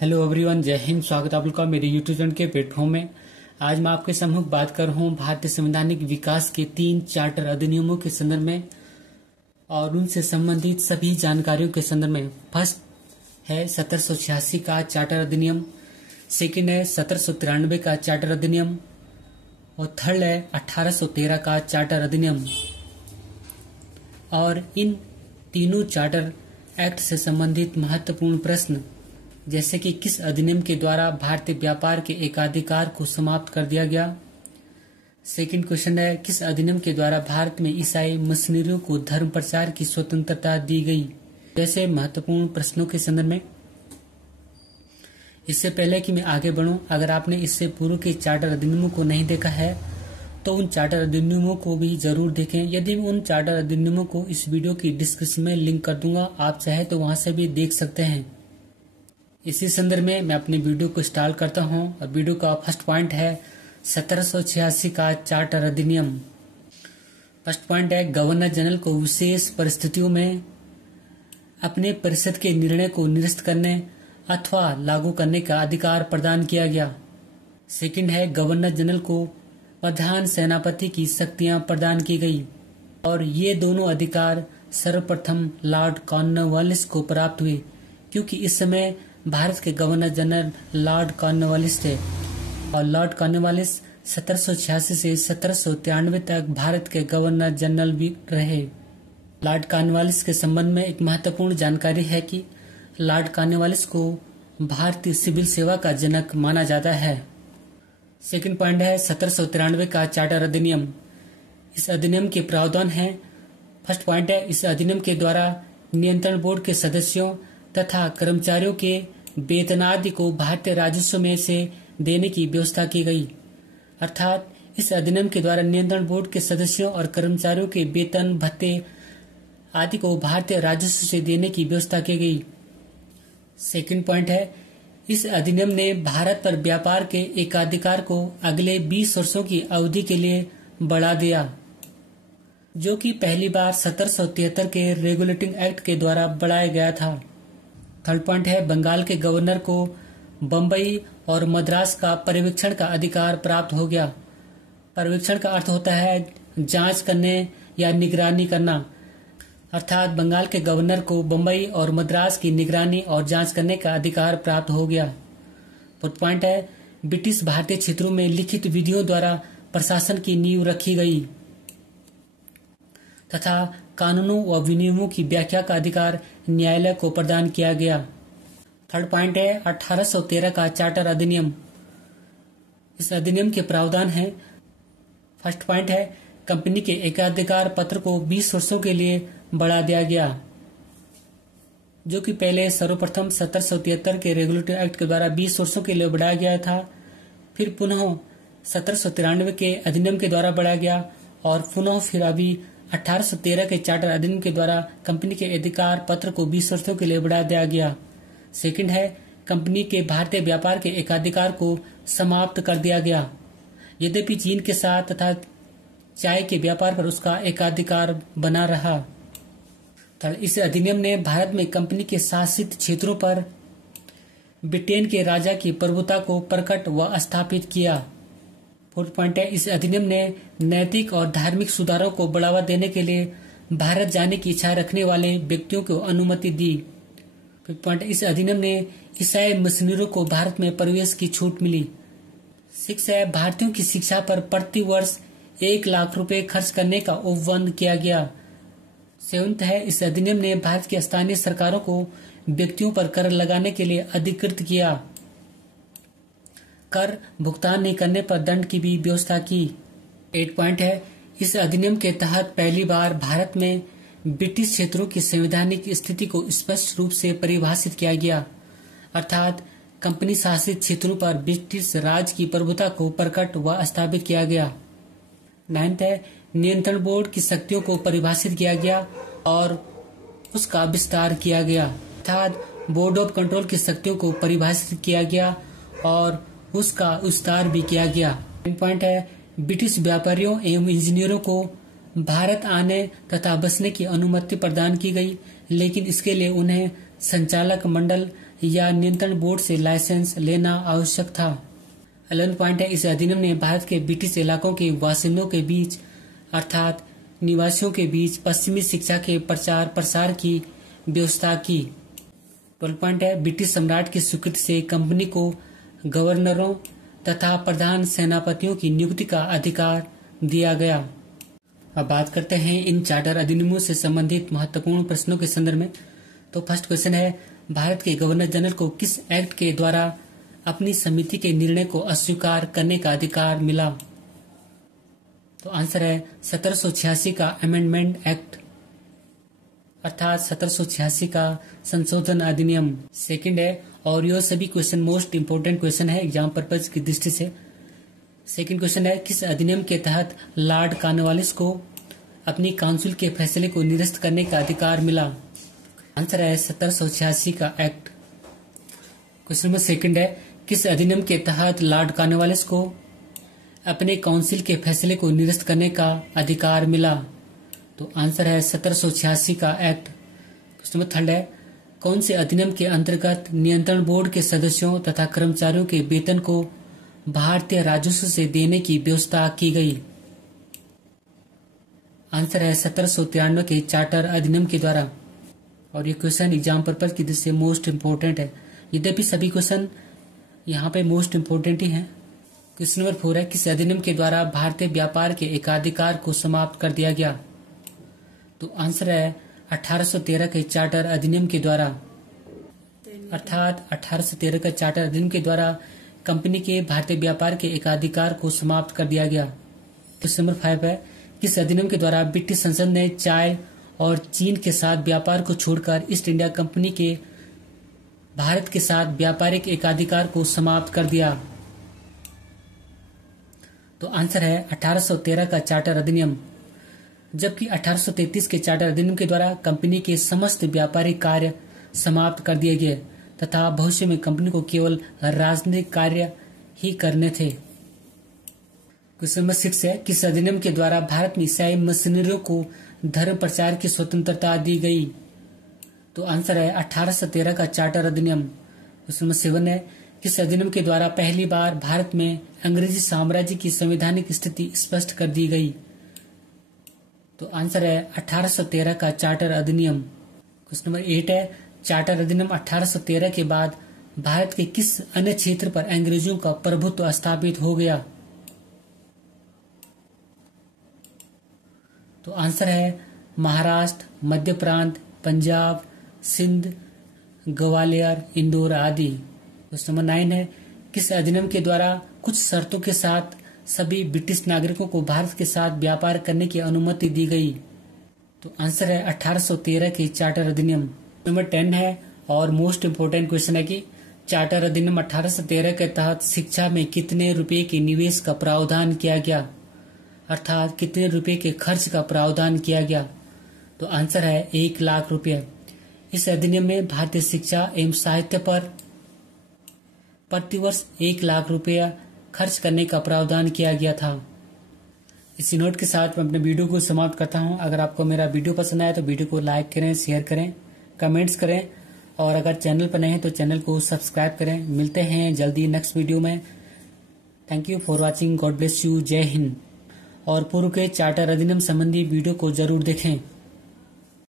Hello everyone, जय हिंद। स्वागत है आप लोग का मेरे यूट्यूब चैनल के प्लेटफॉर्म में। आज मैं आपके सम्मुख बात कर रहा हूँ भारतीय संवैधानिक विकास के 3 चार्टर अधिनियमों के संदर्भ में और उनसे संबंधित सभी जानकारियों के संदर्भ में। फर्स्ट है 1786 का चार्टर अधिनियम, सेकंड है 1793 का चार्टर अधिनियम और थर्ड है 1813 का चार्टर अधिनियम। और इन तीनों चार्टर एक्ट से संबंधित महत्वपूर्ण प्रश्न, जैसे कि किस अधिनियम के द्वारा भारतीय व्यापार के एकाधिकार को समाप्त कर दिया गया। सेकंड क्वेश्चन है किस अधिनियम के द्वारा भारत में ईसाई मिशनरियों को धर्म प्रचार की स्वतंत्रता दी गई। जैसे महत्वपूर्ण प्रश्नों के संदर्भ में। इससे पहले कि मैं आगे बढ़ूं, अगर आपने इससे पूर्व के चार्टर अधिनियमों को नहीं देखा है तो उन चार्टर अधिनियमों को भी जरूर देखें। यदि मैं उन चार्टर अधिनियमों को इस वीडियो की डिस्क्रिप्शन में लिंक कर दूंगा, आप चाहे तो वहां से भी देख सकते हैं। इसी संदर्भ में मैं अपनी वीडियो को स्टार्ट करता हूं और वीडियो का फर्स्ट पॉइंट है 1786 का चार्टर अधिनियम। फर्स्ट पॉइंट है गवर्नर जनरल को विशेष परिस्थितियों में अपने परिषद के निर्णय को निरस्त करने अथवा लागू करने का अधिकार प्रदान किया गया। सेकंड है गवर्नर जनरल को प्रधान सेनापति की शक्तियां प्रदान की गई और ये दोनों अधिकार सर्वप्रथम लॉर्ड कॉर्नवालिस को प्राप्त हुए, क्योंकि इस समय भारत के गवर्नर जनरल लॉर्ड कॉर्नवालिस थे और लॉर्ड कॉर्नवालिस 1786 से 1793 तक भारत के गवर्नर जनरल भी रहे। लॉर्ड कॉर्नवालिस के संबंध में एक महत्वपूर्ण जानकारी है कि लॉर्ड कॉर्नवालिस को भारतीय सिविल सेवा का जनक माना जाता है। सेकंड पॉइंट है 1793 का चार्टर अधिनियम। इस अधिनियम के प्रावधान है। फर्स्ट पॉइंट है इस अधिनियम के द्वारा नियंत्रण बोर्ड के सदस्यों तथा कर्मचारियों के वेतनादि को भारतीय राजस्व में से देने की व्यवस्था की गई। अर्थात इस अधिनियम के द्वारा नियंत्रण बोर्ड के सदस्यों और कर्मचारियों के वेतन भत्ते आदि को भारतीय राजस्व से देने की व्यवस्था की गई। सेकंड पॉइंट है इस अधिनियम ने भारत पर व्यापार के एकाधिकार को अगले 20 वर्षों की अवधि के लिए बढ़ा दिया, जो कि पहली बार 1773 के रेगुलेटिंग एक्ट के द्वारा बढ़ाया गया था। थर्ड पॉइंट है बंगाल के गवर्नर को बंबई और मद्रास का पर्यवेक्षण का अधिकार प्राप्त हो गया। पर्यवेक्षण का अर्थ होता है जांच करने या निगरानी करना। अर्थात बंगाल के गवर्नर को बंबई और मद्रास की निगरानी और जांच करने का अधिकार प्राप्त हो गया। फोर्थ पॉइंट है ब्रिटिश भारतीय क्षेत्रों में लिखित विधियों द्वारा प्रशासन की नींव रखी गई तथा कानूनों व विनियमों की व्याख्या का अधिकार न्यायालय को प्रदान किया गया। थर्ड पॉइंट है 1813 का चार्टर अधिनियम। इस अधिनियम के प्रावधान है। फर्स्ट पॉइंट है कंपनी के एकाधिकार पत्र को 20 वर्षों के लिए बढ़ा दिया गया, जो कि पहले सर्वप्रथम 1773 के रेगुलेटरी एक्ट के द्वारा 20 वर्षों के लिए बढ़ाया गया था। फिर पुनः 1793 के अधिनियम के द्वारा बढ़ाया गया और पुनः फिर अभी 1813 के चार्टर अधिनियम के द्वारा कंपनी के अधिकार पत्र को 20 वर्षों के लिए बढ़ा दिया गया। सेकंड है कंपनी के भारतीय व्यापार के एकाधिकार को समाप्त कर दिया गया, यद्यपि चीन के साथ तथा चाय के व्यापार पर उसका एकाधिकार बना रहा। थर्ड, इस अधिनियम ने भारत में कंपनी के शासित क्षेत्रों पर ब्रिटेन के राजा की प्रभुता को प्रकट व स्थापित किया। फोर्थ पॉइंट है इस अधिनियम ने नैतिक और धार्मिक सुधारों को बढ़ावा देने के लिए भारत जाने की इच्छा रखने वाले व्यक्तियों को अनुमति दी। फिफ्थ पॉइंट इस अधिनियम ने ईसाई मिशनरियों को भारत में प्रवेश की छूट मिली। सिक्स है भारतीयों की शिक्षा पर प्रति वर्ष 1 लाख रुपए खर्च करने का उपबंध किया गया। सेवंथ है इस अधिनियम ने भारत की स्थानीय सरकारों को व्यक्तियों पर कर लगाने के लिए अधिकृत किया। कर भुगतान नहीं करने पर दंड की भी व्यवस्था की। 8 पॉइंट है इस अधिनियम के तहत पहली बार भारत में ब्रिटिश क्षेत्रों की संवैधानिक स्थिति को स्पष्ट रूप से परिभाषित किया गया। अर्थात कंपनी शासित क्षेत्रों पर ब्रिटिश राज की प्रभुता को प्रकट व स्थापित किया गया। 9th है नियंत्रण बोर्ड की शक्तियों को परिभाषित किया गया और उसका विस्तार किया गया। अर्थात बोर्ड ऑफ कंट्रोल की शक्तियों को परिभाषित किया गया और उसका विस्तार भी किया गया। 10 पॉइंट है ब्रिटिश व्यापारियों एवं इंजीनियरों को भारत आने तथा बसने की अनुमति प्रदान की गई, लेकिन इसके लिए उन्हें संचालक मंडल या नियंत्रण बोर्ड से लाइसेंस लेना आवश्यक था। 11 पॉइंट है, इस अधिनियम ने भारत के ब्रिटिश इलाकों के बासिंदों के बीच अर्थात निवासियों के बीच पश्चिमी शिक्षा के प्रचार प्रसार की व्यवस्था की। 12 पॉइंट है, ब्रिटिश सम्राट की स्वीकृति से कंपनी को गवर्नरों तथा प्रधान सेनापतियों की नियुक्ति का अधिकार दिया गया। अब बात करते हैं इन चार्टर अधिनियमों से संबंधित महत्वपूर्ण प्रश्नों के संदर्भ में। तो फर्स्ट क्वेश्चन है, भारत के गवर्नर जनरल को किस एक्ट के द्वारा अपनी समिति के निर्णय को अस्वीकार करने का अधिकार मिला? तो आंसर है 1786 का अमेंडमेंट एक्ट अर्थात 1786 का संशोधन अधिनियम। सेकंड है, और यह सभी क्वेश्चन मोस्ट इंपोर्टेंट क्वेश्चन है एग्जाम पर्पज की दृष्टि से। सेकंड क्वेश्चन है, किस अधिनियम के तहत लॉर्ड कॉर्नवालिस को अपनी काउंसिल के फैसले को निरस्त करने का अधिकार मिला? आंसर है 1786 का एक्ट। क्वेश्चन नंबर सेकंड है, किस अधिनियम के तहत लॉर्ड कॉर्नवालिस को अपने काउंसिल के फैसले को निरस्त करने का अधिकार मिला? तो आंसर है 1786 का एक्ट। क्वेश्चन नंबर थर्ड है, कौन से अधिनियम के अंतर्गत नियंत्रण बोर्ड के सदस्यों तथा कर्मचारियों के वेतन को भारतीय राजस्व से देने की व्यवस्था की गई? आंसर है 1793 के चार्टर अधिनियम के द्वारा। और ये क्वेश्चन एग्जाम पर्पज की दृष्टि से मोस्ट इंपोर्टेंट है, यद्यपि सभी क्वेश्चन यहाँ पे मोस्ट इंपोर्टेंट ही हैं। क्वेश्चन नंबर 4 है, किस अधिनियम के द्वारा भारतीय व्यापार के एकाधिकार को समाप्त कर दिया गया? तो आंसर है 1813 के चार्टर अधिनियम के द्वारा अर्थात 1813 का चार्टर अधिनियम के द्वारा कंपनी के भारतीय व्यापार के एकाधिकार को समाप्त कर दिया गया। क्वेश्चन नंबर 5 है, किस अधिनियम के द्वारा ब्रिटिश संसद ने चाय और चीन के साथ व्यापार को छोड़कर ईस्ट इंडिया कंपनी के भारत के साथ व्यापारिक एकाधिकार को समाप्त कर दिया? तो आंसर है 1813 का चार्टर अधिनियम। जबकि 1833 के चार्टर अधिनियम के द्वारा कंपनी के समस्त व्यापारिक कार्य समाप्त कर दिए गए तथा भविष्य में कंपनी को केवल राजनीतिक कार्य ही करने थे। क्वेश्चन नंबर 6 है, किस अधिनियम के द्वारा भारत में ईसाई मिशनरियों को धर्म प्रचार की स्वतंत्रता दी गई? तो आंसर है 1813 का चार्टर अधिनियम। क्वेश्चन नंबर 7 है, किस अधिनियम के द्वारा पहली बार भारत में अंग्रेजी साम्राज्य की संवैधानिक स्थिति स्पष्ट कर दी गई? तो आंसर है 1813 का चार्टर अधिनियम। क्वेश्चन नंबर 8 है, चार्टर अधिनियम 1813 के बाद भारत के किस अन्य क्षेत्र पर अंग्रेजों का प्रभुत्व स्थापित हो गया? तो आंसर है महाराष्ट्र, मध्य प्रांत, पंजाब, सिंध, ग्वालियर, इंदौर आदि। क्वेश्चन नंबर 9 है, किस अधिनियम के द्वारा कुछ शर्तों के साथ सभी ब्रिटिश नागरिकों को भारत के साथ व्यापार करने की अनुमति दी गई? तो आंसर है 1813 के चार्टर अधिनियम। नंबर 10 है, और मोस्ट इम्पोर्टेंट क्वेश्चन है कि चार्टर अधिनियम 1813 के तहत शिक्षा में कितने रुपए के निवेश का प्रावधान किया गया अर्थात कितने रुपए के खर्च का प्रावधान किया गया? तो आंसर है 1 लाख रुपए। इस अधिनियम में भारतीय शिक्षा एवं साहित्य पर प्रतिवर्ष 1 लाख रुपया खर्च करने का प्रावधान किया गया था। इसी नोट के साथ मैं अपने वीडियो को समाप्त करता हूं। अगर आपको मेरा वीडियो पसंद आया तो वीडियो को लाइक करें, शेयर करें, कमेंट्स करें और अगर चैनल पर नए हैं तो चैनल को सब्सक्राइब करें। मिलते हैं जल्दी नेक्स्ट वीडियो में। Thank you for watching. God bless you. जय हिंद। और पूर्व के चार्टर अधिनियम संबंधी वीडियो को जरूर देखें।